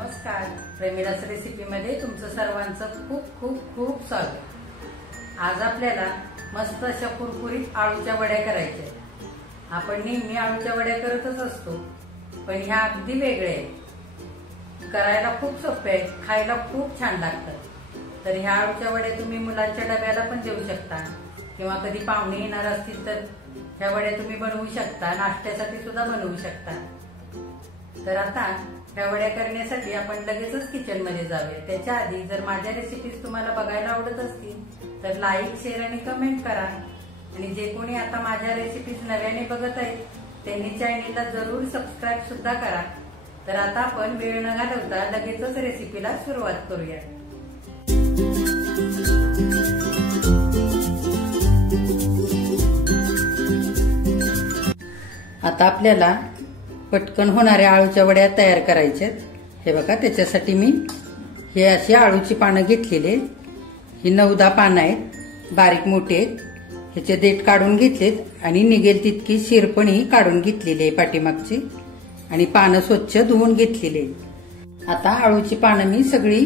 नमस्कार, प्रेमिलास रेसिपीमध्ये तुमचं सर्वांचं खूप खूप खूप स्वागत। आज आपल्याला मस्त अशा कुरकुरीत आळूच्या वड्या करायच्या। आपण नेहमी आळूच्या वड्या करतच असतो, पण ह्या अगदी वेगळ्या आहेत। करायला खूप सोपे आहेत, खायला खूप छान लागतात। तर ह्या आळूच्या वड्या तुम्ही मुलांच्या डब्याला पण देऊ शकता किंवा कधी पाहुणे येणार असतील तर ह्या वड्या तुम्ही बनवू शकता, नाश्त्यासाठी सुद्धा बनवू शकता। तर आता ह्या वड्या करण्यासाठी आपण लगेचच किचन मध्ये जाऊया। त्याच्या आधी जर माझ्या रेसिपीज तुम्हाला बघायला आवडत असतील तर लाईक, शेअर आणि कमेंट करा। आणि जे कोणी आता माझ्या रेसिपीज नव्याने बघत आहेत त्यांनी चॅनेलला जरूर सबस्क्राईब सुद्धा करा। तर आता आपण वेळ न घालवता लगेचच रेसिपीला सुरुवात करूया। आता आपल्याला पटकन होणाऱ्या आळूच्या वड्या तयार करायच्या। हे बघा, त्याच्यासाठी मी हे अशी आळूची पानं घेतलेली। ही 9-10 पानं आहेत, बारीक मोठी आहेत। ह्याचे देठ काढून घेतलेत आणि निघेल तितकी शिरपणी काढून घेतलेली आहे पाठीमागची, आणि पानं स्वच्छ धुवून घेतलेली आहेत। आता आळूची पानं मी सगळी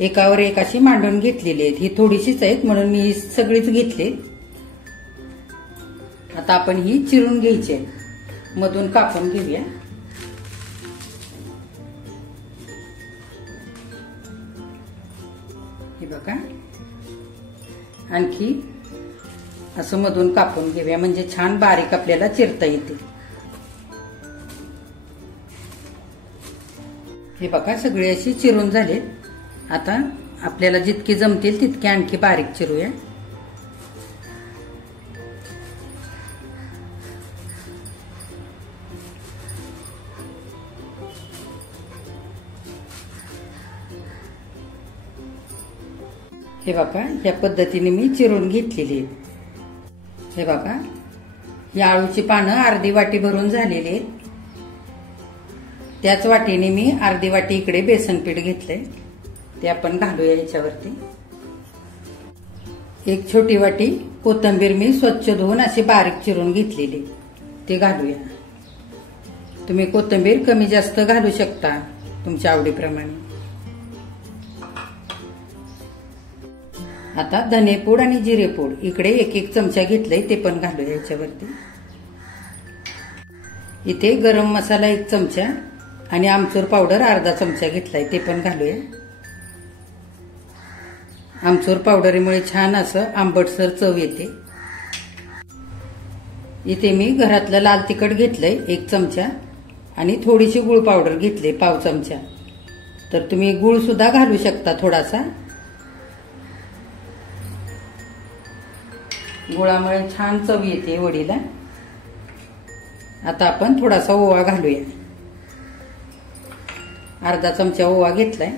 एकावर एक अशी मांडून घेतलेली आहेत। ही थोडीशीच आहेत म्हणून मी सगळीच घेतली। आता आपण ही चिरून घ्यायची आहे, मधून कापून घेऊया। हे बघा, आणखी असं मधून कापून घेऊया म्हणजे छान बारीक आपल्याला चिरता येते। हे बघा, सगळे अशी चिरून झाले। आता आपल्याला जितकी जमतील तितके आणखी बारीक चिरूया। हे बघा, या पद्धतीने मी चिरून घेतलेली आहे। हे बघा, ही आळूची पानं अर्धी वाटी भरून झालेली आहेत। त्याच वाटीने मी अर्धी वाटी इकडे बेसन पीठ घेतलंय, ते आपण घालूया याच्यावरती। एक छोटी वाटी कोथिंबीर मी स्वच्छ धुवून अशी बारीक चिरून घेतलेली, ते घालूया। तुम्ही कोथिंबीर कमी जास्त घालू शकता तुमच्या आवडीप्रमाणे। आता धनेपूड आणि जिरेपूड इकडे 1-1 चमचा घेतलाय, ते पण घालूया याच्यावरती। इथे गरम मसाला 1 चमचा आणि आमचूर पावडर अर्धा चमचा घेतलाय, ते पण घालूया। आमचूर पावडरीमुळे छान असं आंबटसर चव येते। इथे मी घरातलं लाल तिखट घेतलंय 1 चमचा आणि थोडीशी गुळ पावडर घेतली 1/2 चमचा। तर तुम्ही गुळ सुद्धा घालू शकता थोडासा, गुळामुळे छान चव येते वडीला। आता आपण थोडासा ओवा घालूया, अर्धा चमचा ओवा घेतलाय।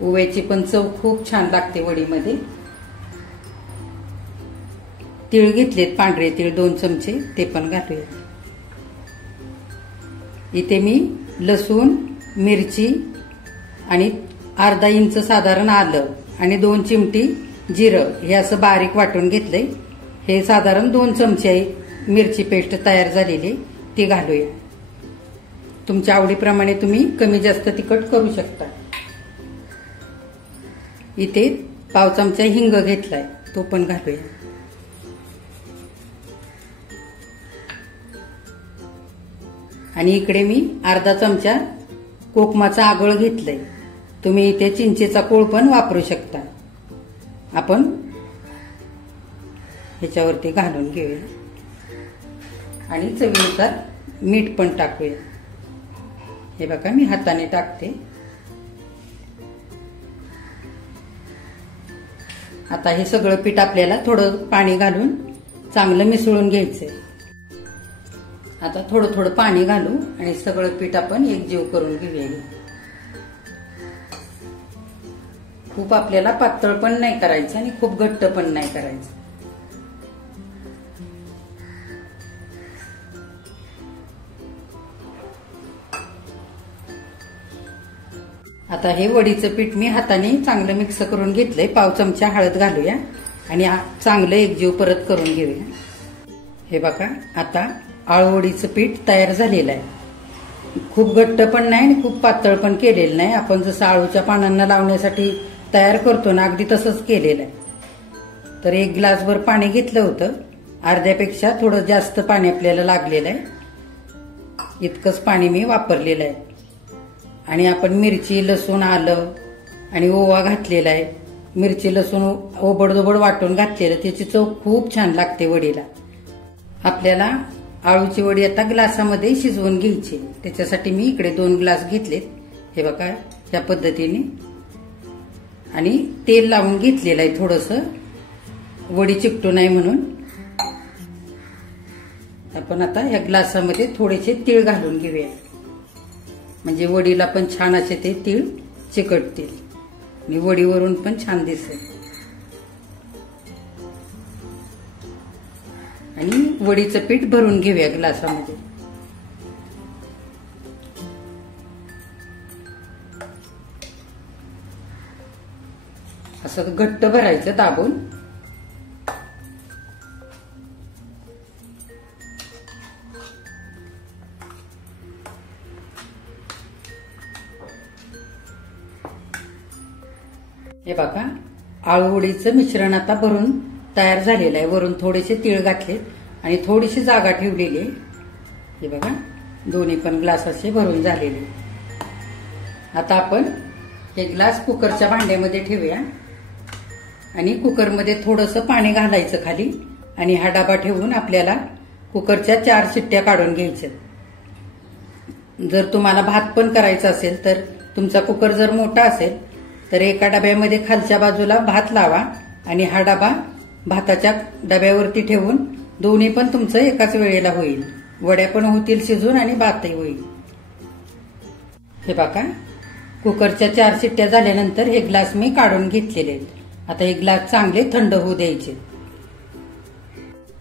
ओव्याची पण चव खूप छान लागते वडीमध्ये। तीळ घेतलेत, पांढरे तीळ 2 चमचे, ते पण घालूया। इथे मी लसूण, मिरची आणि अर्धा इंच साधारण आलं आणि 2 चिमटी जिरं हे असं बारीक वाटून घेतलंय। हे साधारण 2 चमचे मिरची पेस्ट तयार झालेली, ती घालूया। तुमच्या आवडीप्रमाणे तुम्ही कमी जास्त तिखट करू शकता। इथे 1/2 चमचा हिंग घेतलाय, तो पण घालूया। आणि इकडे मी अर्धा चमचा कोकमाचा आगळ घेतलाय, तुम्ही इथे चिंचेचा कोळ पण वापरू शकता। आपण ह्याच्यावरती घालून घेऊया आणि चवीनुसार मीठ पण टाकूया। हे बघा, मी हाताने टाकते। आता हे सगळं पीठ आपल्याला थोडं पाणी घालून चांगलं मिसळून घ्यायचंय। आता थोडं थोडं पाणी घालू आणि सगळं पीठ आपण एकजीव करून घेऊया। खूप आपल्याला पातळ पण नाही करायचं आणि खूप घट्ट पण नाही करायचं। आता हे वडीचं पीठ मी हाताने चांगलं मिक्स करून घेतलंय। 1/2 चमचा हळद घालूया आणि चांगलं एकजीव परत करून घेऊया। हे बघा, आता आळूवडीचं पीठ तयार झालेलं आहे। खूप घट्ट पण नाही आणि खूप पातळ पण केलेलं नाही. आपण जसं आळूच्या पानांना लावण्यासाठी तयार करतो ना, अगदी तसंच केलेलं आहे. तर 1 ग्लासभर पाणी घेतलं होतं. अर्ध्यापेक्षा थोडं जास्त पाणी आपल्याला लागलेलं आहे. इतकंच पाणी मी वापरलेलं आहे. आणि आपण मिरची, लसूण, आलं आणि ओवा घातलेला आहे. मिरची, लसूण ओबडधोबड वाटून घातलेलं, त्याची चव खूप छान लागते वडीला. आपल्याला आळूची वडी आता ग्लासामध्ये शिजवून घ्यायची. त्याच्यासाठी मी इकडे 2 ग्लास घेतलेत. हे बघा या पद्धतीने. आणि तेल लावून घेतलेलं आहे थोडंसं, वडी चिकटू नाही म्हणून. आपण आता ह्या ग्लासामध्ये थोडेसे तीळ घालून घेऊया, म्हणजे वडीला पण छान असे ते तीळ चिकटतील आणि वडीवरून पण छान दिसेल. आणि वडीचं पीठ भरून घेऊया ग्लासामध्ये. असं घट्ट भरायचं दाबून. हे बघा आळूवडीचं मिश्रण आता भरून तयार झालेलं आहे. वरून थोडेसे तीळ घातले आणि थोडीशी जागा ठेवलेली आहे. हे बघा दोन्ही पण ग्लास असे भरून झालेले. आता आपण हे ग्लास कुकरच्या भांड्यामध्ये ठेवूया आणि कुकरमध्ये थोडंसं पाणी घालायचं खाली आणि हा डबा ठेवून आपल्याला कुकरच्या 4 शिट्ट्या काढून घ्यायच्या. जर तुम्हाला भात पण करायचा असेल तर तुमचा कुकर जर मोठा असेल तर एका डब्यामध्ये खालच्या बाजूला भात लावा आणि हा डबा भाताच्या डब्यावरती ठेवून दोन्ही पण तुमचं एकाच वेळेला होईल. वड्या पण होतील शिजून आणि भातही होईल. हे बघा कुकरच्या 4 शिट्ट्या झाल्यानंतर हे ग्लास मी काढून घेतलेले आहेत. आता हे ग्लास चांगले थंड होऊ द्यायचे.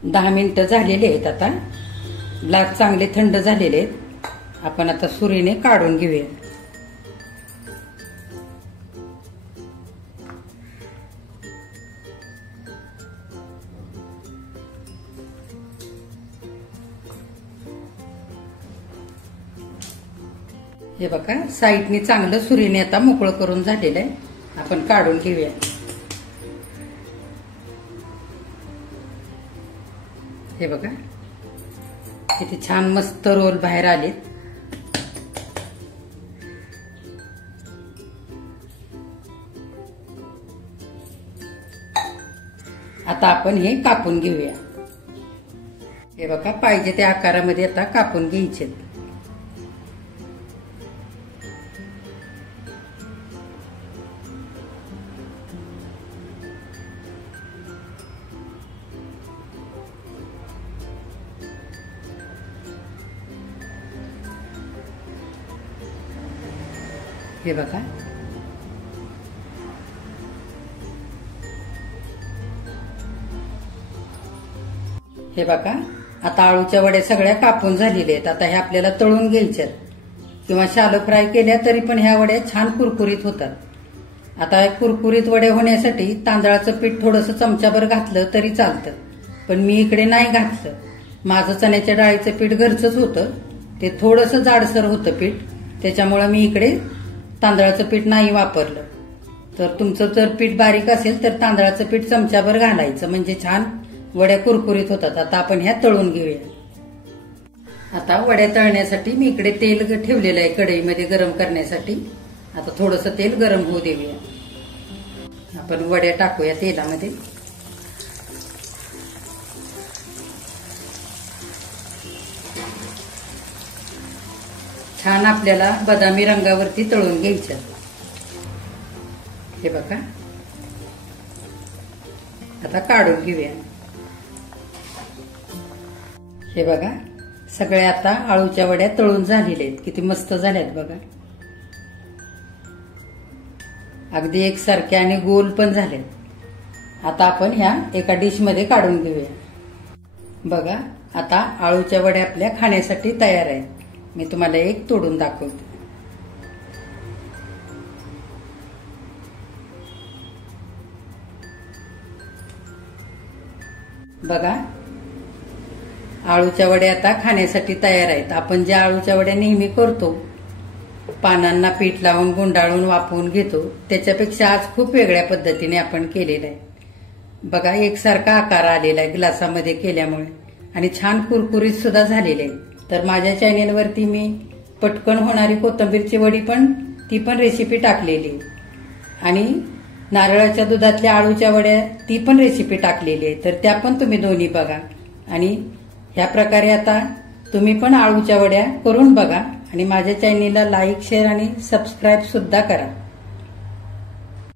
10 मिनिटं झालेले आहेत. आता ग्लास चांगले थंड झालेले आहेत. आपण आता सुरीने काढून घेऊया. हे बघा साईडने चांगलं सुरीने आता मोकळं करून झालेलं आहे. आपण काढून घेऊया. हे बघा किती छान मस्त रोल बाहेर आलेत. आता आपण हे कापून घेऊया. हे बघा पाहिजे त्या आकारामध्ये आता कापून घ्यायचे. हे बघा हे बघा आता आळूच्या वड्या सगळ्या कापून झालेल्या आहेत. आता ह्या आपल्याला तळून घ्यायच्यात किंवा शालो फ्राय केल्या तरी पण ह्या वड्या छान कुरकुरीत होतात. आता कुरकुरीत वड्या होण्यासाठी तांदळाचं पीठ थोडंसं चमचाभर घातलं तरी चालतं, पण मी इकडे नाही घातलं. माझं चण्याच्या डाळीचं पीठ घरचंच होतं, ते थोडंसं जाडसर होतं पीठ, त्याच्यामुळे मी इकडे तांदळाचं पीठ नाही वापरलं. तर तुमचं जर पीठ बारीक असेल तर तांदळाचं पीठ चमचाभर घालायचं, म्हणजे छान वड्या कुरकुरीत होतात. आता आपण ह्या तळून घेऊया. आता वड्या तळण्यासाठी मी इकडे तेल ठेवलेलं आहे कढईमध्ये गरम करण्यासाठी. आता थोडंसं तेल गरम होऊ देऊया. आपण वड्या टाकूया तेलामध्ये. छान आपल्याला बदामी रंगावरती तळून घ्यायच्या. हे बघा आता काढून घेऊया. हे बघा सगळ्या आता आळूच्या वड्या तळून झालेल्या आहेत. किती मस्त झाल्यात बघा. अगदी एकसारख्या आणि गोल पण झाल्यात. आता आपण ह्या एका डिश मध्ये काढून घेऊया. बघा आता आळूच्या वड्या आपल्या खाण्यासाठी तयार आहेत. मी तुम्हाला एक तोडून दाखवते. बघा आळूच्या वड्या आता खाण्यासाठी तयार आहेत. आपण ज्या आळूच्या वड्या नेहमी करतो, पानांना पीठ लावून गुंडाळून वाफवून घेतो, त्याच्यापेक्षा आज खूप वेगळ्या पद्धतीने आपण केलेलं आहे. बघा, एकसारखा आकार आलेला आहे ग्लासामध्ये केल्यामुळे आणि छान कुरकुरीत सुद्धा झालेले आहे. तर माझ्या चॅनेलवरती मी पटकन होणारी कोथिंबीरची वडी ती पण रेसिपी टाकलेली आहे आणि नारळाच्या दुधातल्या आळूच्या वड्या ती पण रेसिपी टाकलेली आहे. तर त्या पण तुम्ही दोन्ही बघा आणि ह्या प्रकारे आता तुम्ही पण आळूच्या वड्या करून बघा आणि माझ्या चॅनेलला लाईक, शेअर आणि सबस्क्राईब सुद्धा करा.